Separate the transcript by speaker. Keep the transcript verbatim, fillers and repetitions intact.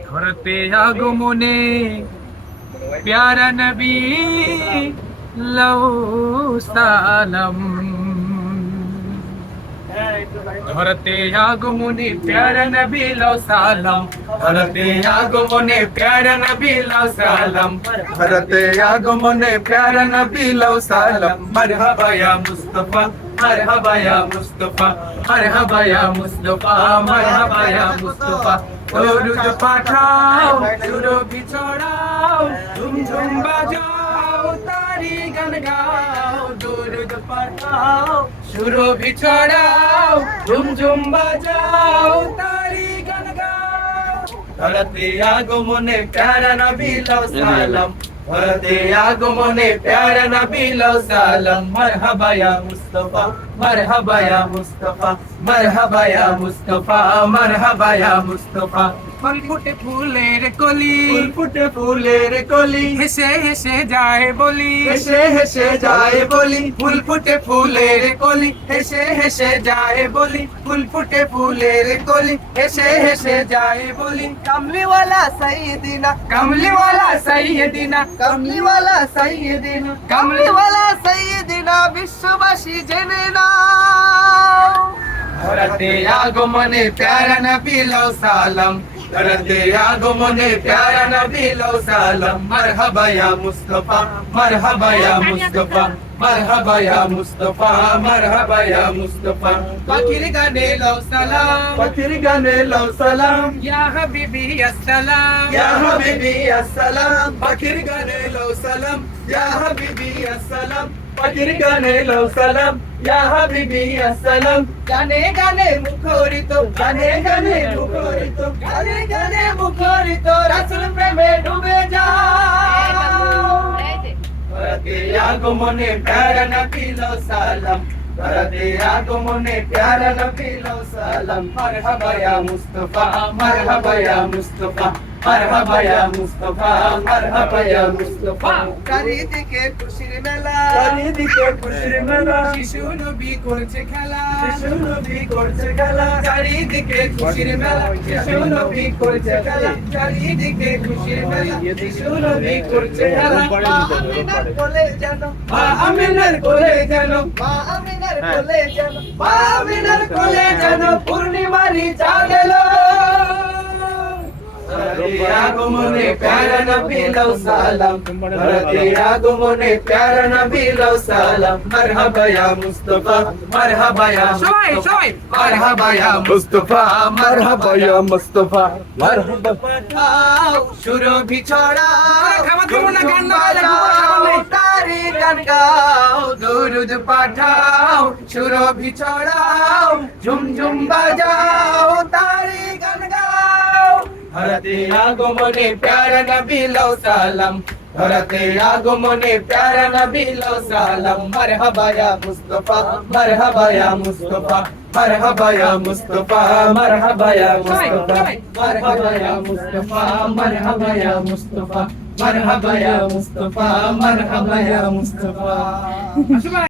Speaker 1: ধরতে আগমনে প্যারা নবী লও সালাম। ধরতে আগমনে প্যারা নবী লও সালাম। ধরতে আগমনে প্যারা নবী লও সালাম। ধরতে আগমনে প্যারা নবী লও সালাম। মারহাবা ইয়া মুস্তাফা, মারহাবা ইয়া মুস্তাফা, মারহাবা ইয়া মুস্তাফা, মারহাবা ইয়া মুস্তাফা। দরুদ পাঠাও, সুরভি ছড়াও, ঝুমঝুম বাজাও, তারি গান গাও। দরুদ পাঠাও, সুরভি ছড়াও, ঝুমঝুম বাজাও, তারি গান গাও। ধরতে আগমনে প্যারা নবী লও সালাম। ধরতে আগমনে প্যারা নবী লও সালাম। মারহাবা ইয়া মুস্তাফা, মারহাবা ইয়া মুস্তাফা, মারহাবা ইয়া মুস্তাফা, মারহাবা ইয়া মুস্তাফা। ফুল ফুটে ফুলের কলি, ফুল ফুটে ফুলের কলি, হেসে হেসে যায় বলি, হেসে হেসে যায় বলি। ফুল ফুটে ফুলের কলি, হেসে হেসে যায় বলি, ফুল ফুটে ফুলের কলি, হেসে হেসে যায় বলি।
Speaker 2: কামলিওয়ালা সাইয়্যিদিনা,
Speaker 1: কামলিওয়ালা সাইয়্যিদিনা,
Speaker 2: কামলিওয়ালা সাইয়্যিদিনা,
Speaker 1: কামলি-
Speaker 2: কামলিওয়ালা সাইয়্যিদিনা বিশ্ববাসী জেনে নাও।
Speaker 1: ধরতে আগমনে প্যারা নবী লও সালাম। ধরতে আগমনে প্যারা নবী লও সালাম। মারহাবা ইয়া মুস্তাফা, মারহাবা ইয়া মুস্তাফা, মারহাবা ইয়া মুস্তাফা, মারহাবা ইয়া মুস্তাফা। পাখির গানে লও সালাম, পাখির গানে লও সালাম। ইয়া হাবিবি আসসালাম, ইয়া হাবিবি আসসালাম। পাখির গানে লও সালাম, ইয়া হাবিবি আসসালাম। পাখির গানে লও সালাম, ইয়া হাবিবি আসসালাম। গানে গানে মুখরিত, গানে গানে মুখরিত, গানে গানে মুখরিত, রাসূল প্রেমে ডুবে যাও। ধরতে আগমনে প্যারা নবী লও সালাম। ধরতে আগমনে প্যারা নবী লও সালাম। মারহাবা ইয়া মুস্তাফা, মারহাবা ইয়া মুস্তাফা, মারহাবা ইয়া মুস্তাফা, মারহাবা ইয়া মুস্তাফা।
Speaker 2: চারিদিকে খুশির মেলা,
Speaker 1: চারিদিকে খুশির মেলা,
Speaker 2: শিশু নবী করছে খেলা,
Speaker 1: শিশু নবী করছে খেলা। চারিদিকে খুশির মেলা, শিশু নবী করছে খেলা। চারিদিকে খুশির মেলা, শিশু নবী করছে খেলা।
Speaker 2: মা আমিনার কোলে যেন,
Speaker 1: মা আমিনার কোলে যেন,
Speaker 2: মা আমিনার কোলে যেন,
Speaker 1: মা আমিনার কোলে যেন পূর্ণিমারি চাঁদ এলো। ধরতে আগমনে প্যারা নবী লও সালাম। ধরতে আগমনে প্যারা নবী লও সালাম। মারহাবা ইয়া মুস্তাফা, মারহাবা ইয়া মুস্তাফা, মারহাবা ইয়া মুস্তাফা, মারহাবা ইয়া মুস্তাফা। মারহাবা পাঠাও, সুরভি ছড়াও, ঝুমঝুম বাজাও, তারি গান গাও। দরুদ পাঠাও, সুরভি ছড়াও, ঝুমঝুম বাজাও, তারি গান গাও। ধরতে আগমনে প্যারা নবী লও সালাম। ধরতে আগমনে প্যারা নবী লও সালাম। মারহাবা ইয়া মুস্তাফা, মারহাবা ইয়া মুস্তাফা, মারহাবা ইয়া মুস্তাফা, মারহাবা ইয়া মুস্তাফা, মারহাবা ইয়া মুস্তাফা, মারহাবা ইয়া মুস্তাফা, মারহাবা ইয়া মুস্তাফা, মারহাবা ইয়া মুস্তাফা।